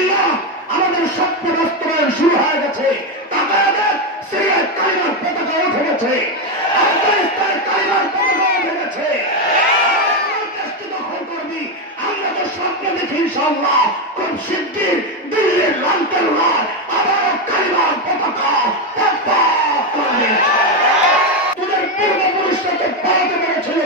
আলহামদুলিল্লাহ আমাদের স্বপ্ন বাস্তবায়ন শুরু হয়ে গেছে। তাকায়াদের সিরিয়ার কালিমার পতাকা উঠে গেছে, আফগানিস্তানের কালিমার পতাকা উঠে গেছে। আমরা তো স্বপ্ন দেখি ইনশাআল্লাহ খুব শিগগির দিল্লির লালকেল্লায় আবারও কালিমার পতাকা করবে। তোদের পূর্বপুরুষরা তো পালাতে পেরেছিল।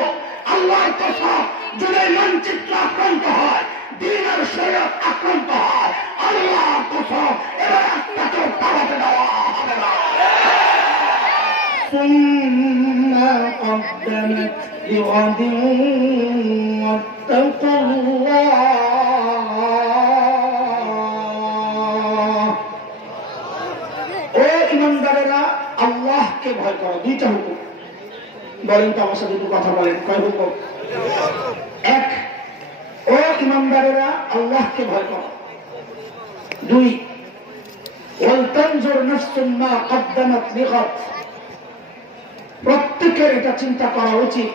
আল্লাহর কসম, যদি মানচিত্র আক্রান্ত হয়, দ্বীনের শরীয়ত আক্রান্ত হয়, আল্লাহর কসম এবার একটাকেও পালাতে দেওয়া হবে না। ثم قدمت لغد واتقوا الله। ও ইমানদারেরা, আল্লাহকে ভয় করো। দুইটা হুকুম বলেন তো আমার সাথে একটু কথা বলেন। কয় হুকুম? এক, ও ইমানদারেরা আল্লাহকে ভয় করো। দুই, ওয়ালতানজুর নাফসুম মা কদ্দামাত লিগাদ। প্রত্যেকের এটা চিন্তা করা উচিত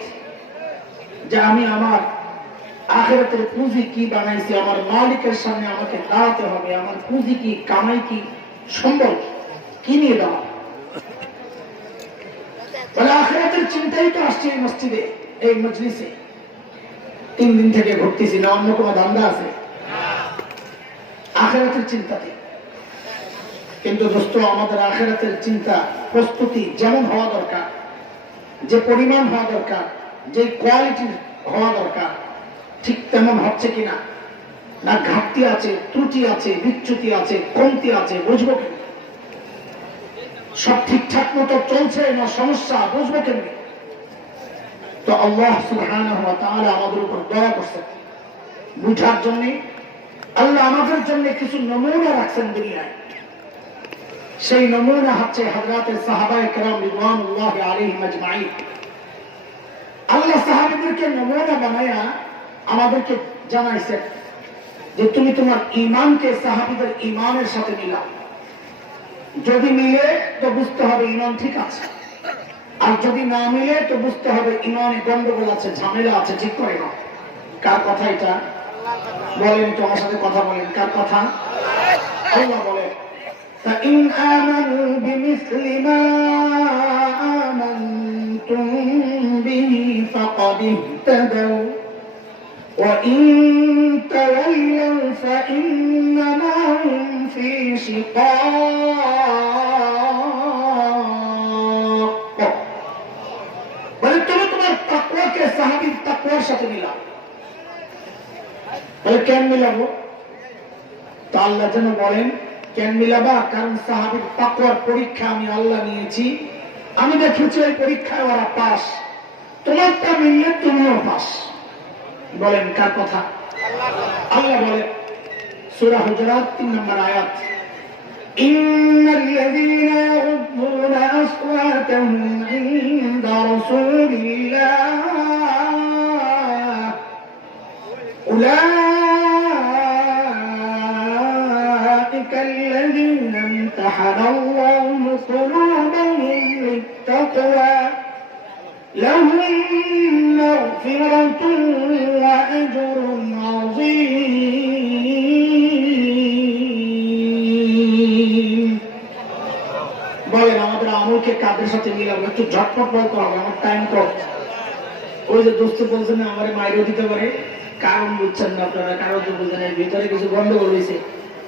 যে আমি আমার আখিরাতের পুঁজি কি বানাইছি, আমার মালিকের সামনে আমাকে দাঁড়াতে হবে, আমার পুঁজি কি, কামাই কি, সম্বল কি নিয়ে দেওয়া। বলে আখিরাতের চিন্তাই তো আসছে এই মসজিদে, এই মজলিসে 3 দিন থেকে ঘুরতেছি না, অন্য কোনো ধান্দা আছে? আখিরাতের চিন্তাতে। কিন্তু দোস্ত, আমাদের আখিরাতের চিন্তা প্রস্তুতি যেমন হওয়া দরকার, যে পরিমাণ হওয়া দরকার, যে কোয়ালিটির হওয়া দরকার, ঠিক তেমন হচ্ছে কিনা, না ঘাটতি আছে, ত্রুটি আছে, বিচ্যুতি আছে, কমতি আছে, বুঝবো কেন? সব ঠিকঠাক মতো চলছে না সমস্যা, বুঝবো কেন? তো আল্লাহ সুবহানাহু ওয়া তাআলা আমাদের উপর দয়া করছেন বুঝার জন্য। আল্লাহ আমাদের জন্য কিছু নমুনা রাখছেন দুনিয়ায়। সেই নমুনা হচ্ছে হযরতে সাহাবায়ে কেরাম রিদওয়ানুল্লাহি আলাইহিম আজমাইন। আল্লাহ সাহাবীদেরকে নমুনা বানায়া আমাদেরকে জানাইছেন যে তুমি তোমার ঈমানকে সাহাবীদের ঈমানের সাথে মিলাও। যদি মিলে তো বুঝতে হবে ঈমান ঠিক আছে, আর যদি না মিলে তো বুঝতে হবে ঈমানে গন্ডগোল আছে, ঝামেলা আছে, ঠিক করে না। কার কথা এটা? বলেন তো আমার সাথে কথা বলেন, কার কথা? আল্লাহ বলে فإن آمنوا بمثل ما آمنتم به فقد اهتدوا وإن تولوا فإنما هم في شقاق। বলে তুমি তোমার তাকওয়াকে সাহাবীর তাকওয়ার সাথে মিলাও। বলে কেন মিলাবো? তো আল্লাহ যেন বলেন কেন মিলাবা? কারণ সাহাবীর তাকওয়ার পরীক্ষা আমি আল্লাহ নিয়েছি, আমি দেখেছি ওই পরীক্ষায় ওরা পাস, তোমারটা মিললে তুমিও পাস। বলেন কার কথা? আল্লাহ বলে সূরা হুজুরাত 3 নম্বর আয়াত, ইন্নাল্লাযীনা ইয়াগুদ্দুনা আসওয়াতাহুম ইনদা রাসূলিল্লাহ উলাইকা আল্লাযীনা ইমতাহানা আল্লাহু কুলুবাহুম লিত-তাকওয়া লাহুম মাগফিরাতুন ওয়া আজরুন আযীম। বলেন আমাদের আমলকে কাদের সাথে মিলাবো? একটু ঝটপট বলতে হবে, আমার টাইম কম। ওই যে দোস্ত বলছেন না আমার মাইরও দিতে পারে, কারণ বুঝছেন না আপনারা, কারণ তো বুঝছেন ভিতরে কিছু গন্ডগোল হয়েছে,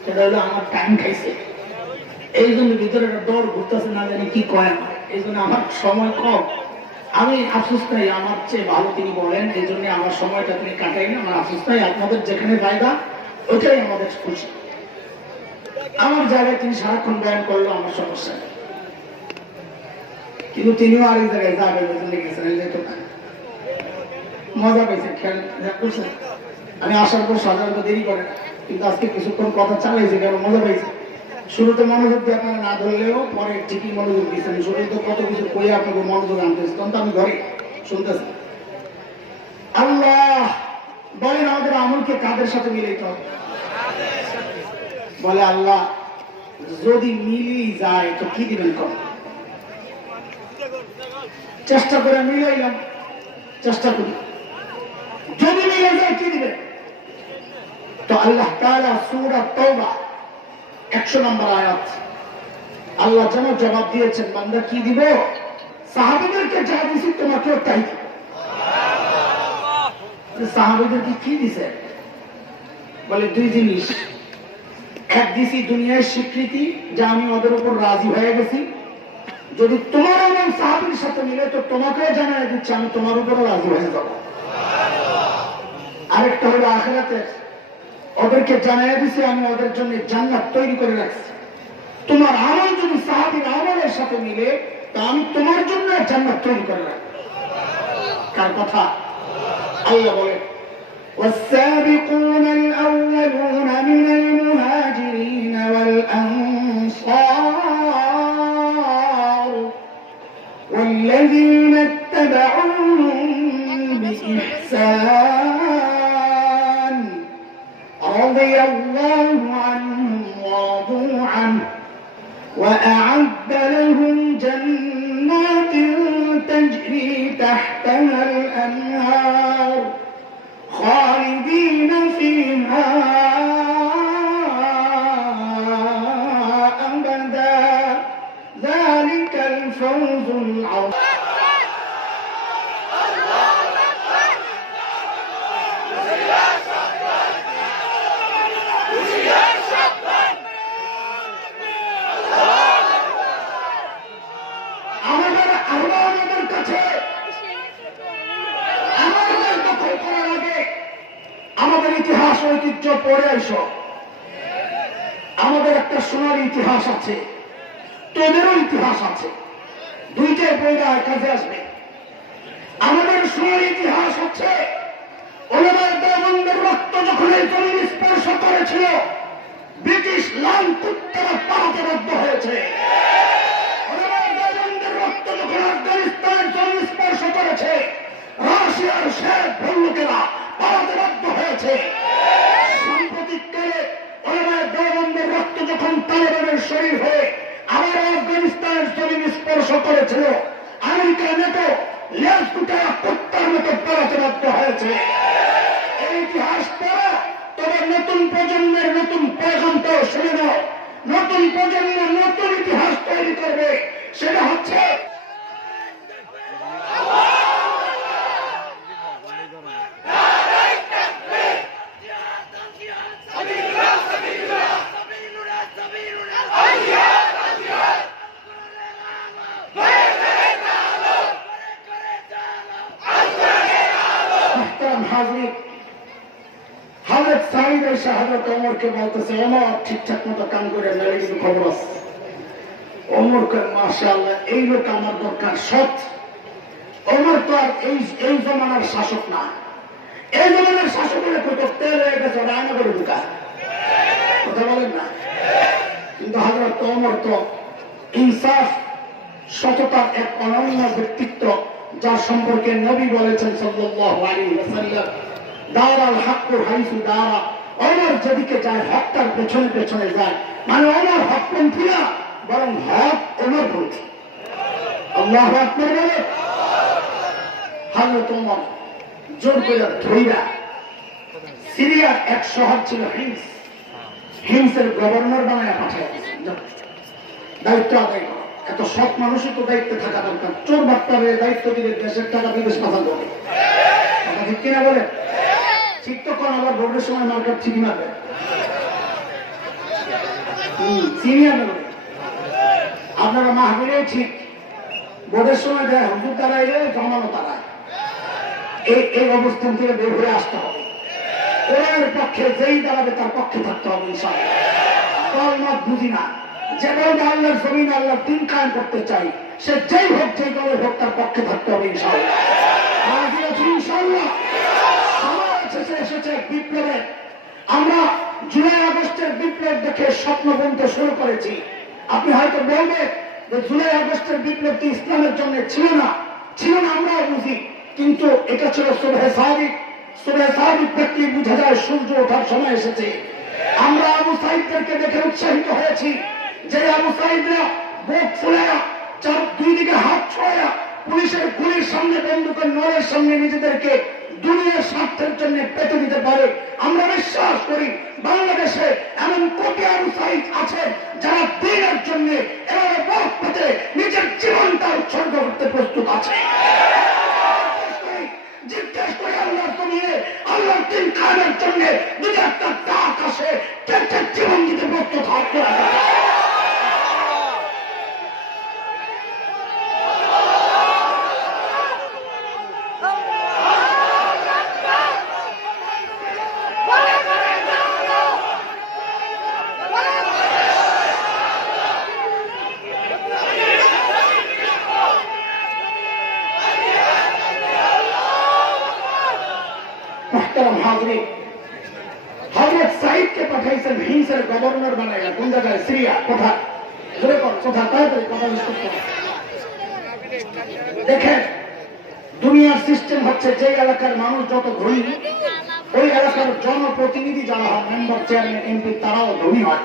সেটা হলো আমার টাইম খাইছে। এই জন্য ভিতরে একটা দৌড় ঘুরতেছে, না জানি কি কয় আমার, এই জন্য আমার সময় কম। আমি আফসোস নাই, আমার চেয়ে ভালো তিনি বলেন, এই জন্য আমার সময়টা তিনি কাটাই না, আমার আফসোস নাই। আপনাদের যেখানে ফায়দা ওইটাই আমাদের খুশি। আমার জায়গায় তিনি সারাক্ষণ বয়ান করলো, আমার সমস্যা নেই, কিন্তু তিনিও আর এই জায়গায় যাবেন, ওই জন্য গেছেন, যেত না। মজা পাইছেন, খেয়াল করছেন। আমি আসার পর সাধারণত দেরি করে না, কিন্তু আজকে কিছুক্ষণ কথা চালাইছে, কেন মজা পাইছে। শুরুতে মনোযোগ দিয়ে আপনারা না ধরলেও পরে ঠিকই মনোযোগ দিয়েছেন। শুরুতে তো কত কিছু কই আপনাকে মনোযোগ আনতেছে, তখন তো আমি ঘরে শুনতেছি। আল্লাহ বলেন আমাদের আমলকে কাদের সাথে মিলাইতে হবে? বলে আল্লাহ যদি মিলি যায় তো কি দিবেন? কম চেষ্টা করে মিলাইলাম, চেষ্টা করি, যদি মিলে যায় কি দিবেন? তো আল্লাহ তাআলা সূরা তাওবা 100 নম্বর আয়াত আল্লাহ যেন জবাব দিয়েছেন, বান্দা কি দিব? সাহাবীদেরকে যা দিছি তোমাকেও তাই দিব। সাহাবীদেরকে কি দিছে? বলে দুই জিনিস। এক দিছি দুনিয়ার স্বীকৃতি, যা আমি ওদের উপর রাজি হয়ে গেছি, যদি তোমার এবং সাহাবীর সাথে মিলে তো তোমাকেও জানাই দিচ্ছি আমি তোমার উপরও রাজি হয়ে যাব। আরেকটা হলো আখিরাতের, ওদেরকে জানাই দিছি আমি ওদের জন্য জান্নাত তৈরি করে রাখছি। তোমার আমল যদি সাহাবীর আমলের সাথে মিলে তা আমি তোমার জন্য জান্নাত তৈরি করে রাখবো। কার কথা? আল্লাহ বলে والسابقون الأولون من المهاجرين والأنصار والذين اتبعوهم بإحسان رضي الله عنهم ورضوا عنه وأعد لهم جنات تجري تحتها الأنهار خالدين فيها أبدا ذلك الفوز العظيم. আমাদের ইতিহাস ঐতিহ্য পড়ে এসো। আমাদের একটা সোনার ইতিহাস আছে, তোদেরও ইতিহাস আছে, দুইটাই বইটা কাজে আসবে। আমাদের সোনার ইতিহাস হচ্ছে ওলামায়ে দেওবন্দের রক্ত যখন এই জমিন স্পর্শ করেছিল ব্রিটিশ লাল কুত্তারা পালাতে বাধ্য হয়েছে। ওলামায়ে দেওবন্দের রক্ত যখন আফগানিস্তানের জমিন স্পর্শ করেছে রাশিয়ার শেখ ভল্লুকেরা পালাতে বাধ্য হয়েছে। সাম্প্রতিককালে ওলামায়ে দেওবন্দের রক্ত যখন তালেবানের শরীর হয়ে আবার আফগানিস্তানের জমিন স্পর্শ করেছিল আমেরিকা নেটো লেজ গুটায়া কুত্তার মতো পালাতে বাধ্য হয়েছে। এই ইতিহাস পড়ো, তবে নতুন প্রজন্মের নতুন পেগামটাও শুনে নাও। নতুন প্রজন্ম নতুন ইতিহাস তৈরি করবে, সেটা হচ্ছে হযরত সাঈদ এসে হযরত ওমরকে বলতেছে, ওমর ঠিকঠাক মতো কাম করে নালে কিন্তু খবর আছে। ওমর কয়, মাশাআল্লাহ, এই লোক আমার দরকার, সৎ। ওমর তো আর এই জমানার শাসক না। এই জমানার শাসকের কত তেল হয়ে গেছে, রায়না করে ঢুকা, কথা বলেন না। কিন্তু হযরত ওমর তো ইনসাফ, সততার এক অনন্য ব্যক্তিত্ব, যার সম্পর্কে নবী বলেছেন সাল্লাল্লাহু আলাইহি ওয়াসাল্লাম, দারাল হাক্কু হাইসু দারা। ওমর যেদিকে যায় হক তার পেছনে পেছনে যায়। মানে ওমর হকপন্থী না, বরং হক ওমরপন্থী। আল্লাহু আকবার বলে। হযরত ওমর জোর করে ধইরা সিরিয়ার এক শহর ছিল হিমস, হিমসের গভর্নর বানায় পাঠায় দায়িত্ব আদায় করা। এত সৎ মানুষই তো দায়িত্বে থাকা দরকার। চোর বাট্টারে দায়িত্ব দিলে দেশের টাকা বিদেশ পাচার করবে, কথা ঠিক কিনা বলে? ঠিক তো কোন আবার ভোটের সময় মার্কেট ঠিক মারবে, সিনিয়র আপনারা মাহবিলে ঠিক ভোটের সময় দেয় হুজুর দাঁড়াইলে জমানো তারায়। এই অবস্থান থেকে বের হয়ে আসতে হবে। কোরআনের পক্ষে যেই দাঁড়াবে তার পক্ষে থাকতে হবে ইনশাআল্লাহ। দল মত বুঝি না, যে বলবে আল্লাহর জমিন আল্লাহর দিন কায়েম করতে চাই, সে যেই হোক যেই দলের হোক তার পক্ষে থাকতে হবে ইনশাআল্লাহ। ইনশাআল্লাহ সময় এসেছে বিপ্লবের। আমরা জুলাই আগস্টের বিপ্লব দেখে স্বপ্ন বুনতে শুরু করেছি। আপনি হয়তো বলবেন যে জুলাই আগস্টের বিপ্লবটি ইসলামের জন্য ছিল না, আমরাও বুঝি, কিন্তু এটা ছিল সুবহে সাদিক। সুবহে সাদিক দেখলে বুঝা যায় সূর্য ওঠার সময় এসেছে। আমরা আবু সাঈদদেরকে দেখে উৎসাহিত হয়েছি, যে আবু সাঈদরা বুক ফুলায়া দুই দিকে হাত ছড়ায়া পুলিশের গুলির সামনে বন্দুকের নলের সামনে নিজেদেরকে দুনিয়ার স্বার্থের জন্য পেতে দিতে পারে। আমরা বিশ্বাস করি বাংলাদেশে এমন কোটি আবু সাঈদ আছে যারা দিনের জন্য এভাবে পথ পেতে নিজের জীবনটা উৎসর্গ করতে প্রস্তুত আছে। জিজ্ঞেস করি আল্লাহর দুনিয়ে আল্লাহর দিন কায়েমের জন্য যদি একটা ডাক আসে কে কে জীবন দিতে প্রস্তুত থাকতে হবে। হযরত সাঈদকে পাঠাইছেন হিংসের গভর্নর বানাইয়া। কোন জায়গায়? সিরিয়া। কোথায়? তাড়াতাড়ি কথা নিশ্চিত করো। দেখেন দুনিয়ার সিস্টেম হচ্ছে যে এলাকার মানুষ যত ধনী ওই এলাকার জনপ্রতিনিধি যারা হয় মেম্বার চেয়ারম্যান এমপি তারাও ধনী হয়।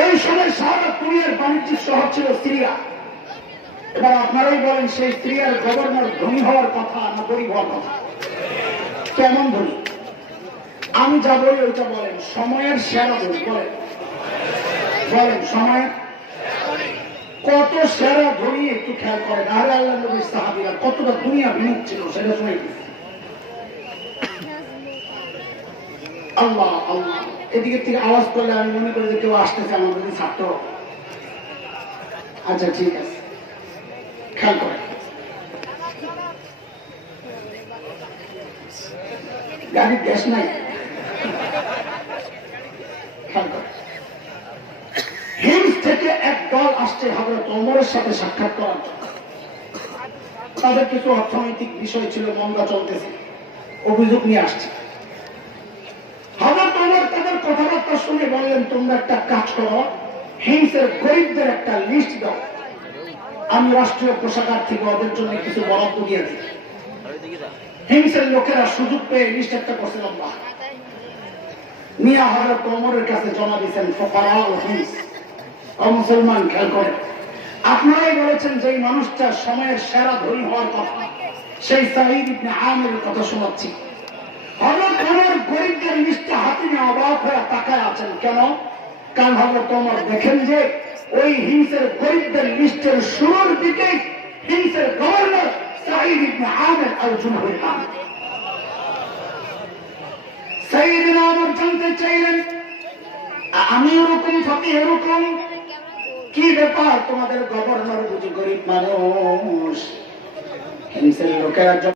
ওই সময় সারা দুনিয়ার বাণিজ্যিক শহর ছিল সিরিয়া। এবার আপনারাই বলেন সেই সিরিয়ার গভর্নর ধনী হওয়ার কথা না গরিব হওয়ার কথা? কেমন ধনী? আমি যা বলি ওইটা বলেন। সময়ের সেরা ধনী বলেন সময়ের কত সেরা ধনী একটু খেয়াল করেন। আরে আল্লাহ নবীর সাহাবীরা কতটা দুনিয়া বিমুখ ছিল সেটা শুনে আল্লাহ আল্লাহ। এদিকে থেকে আওয়াজ করলে আমি মনে করি যে কেউ আসতেছে আমাদের ছাত্র। আচ্ছা ঠিক আছে, খেয়াল করেন। গাড়ির গ্যাস নাই, খেয়াল করেন। হিমস থেকে এক দল আসছে হযরত ওমরের সাথে সাক্ষাৎ করার জন্য। তাদের কিছু অর্থনৈতিক বিষয় ছিল, মন্দা চলতেছে, অভিযোগ নিয়ে আসছে। হযরত ওমর তাদের কথাবার্তা শুনে বললেন, তোমরা একটা কাজ করো, হিমসের গরিবদের একটা লিস্ট দাও, আমি রাষ্ট্রীয় কোষাগার থেকে ওদের জন্য কিছু বরাদ্দ দিয়ে দিই। হিমসের লোকেরা সুযোগ পেয়ে লিস্ট একটা করছে লম্বা, নিয়ে হযরত ওমরের কাছে জমা দিয়েছেন। ফুকারা ও হিমস ও মুসলমান, খেয়াল করেন। আপনারাই বলেছেন যে মানুষটা সময়ের সেরা ধনী হওয়ার কথা, সেই সাঈদ ইবনে আমিরের কথা শোনাচ্ছি। হযরত ওমর গরিবদের লিস্টটা হাতে নিয়ে অবাক হয়ে তাকায় আছেন। কেন? কারণ হযরত ওমর দেখেন যে ওই হিমসের গরিবদের লিস্টের শুরুর দিকে হিমসের গভর্নর সাঈদ ইবনে আমির আল জুনহুরি নাম। সাইয়েদনা ওমর জানতে চাইলেন, আমি ওরকম ফকিহ এরকম কি ব্যাপার, তোমাদের গভর্নর বুঝি গরিব মানুষ? হিমসের লোকেরা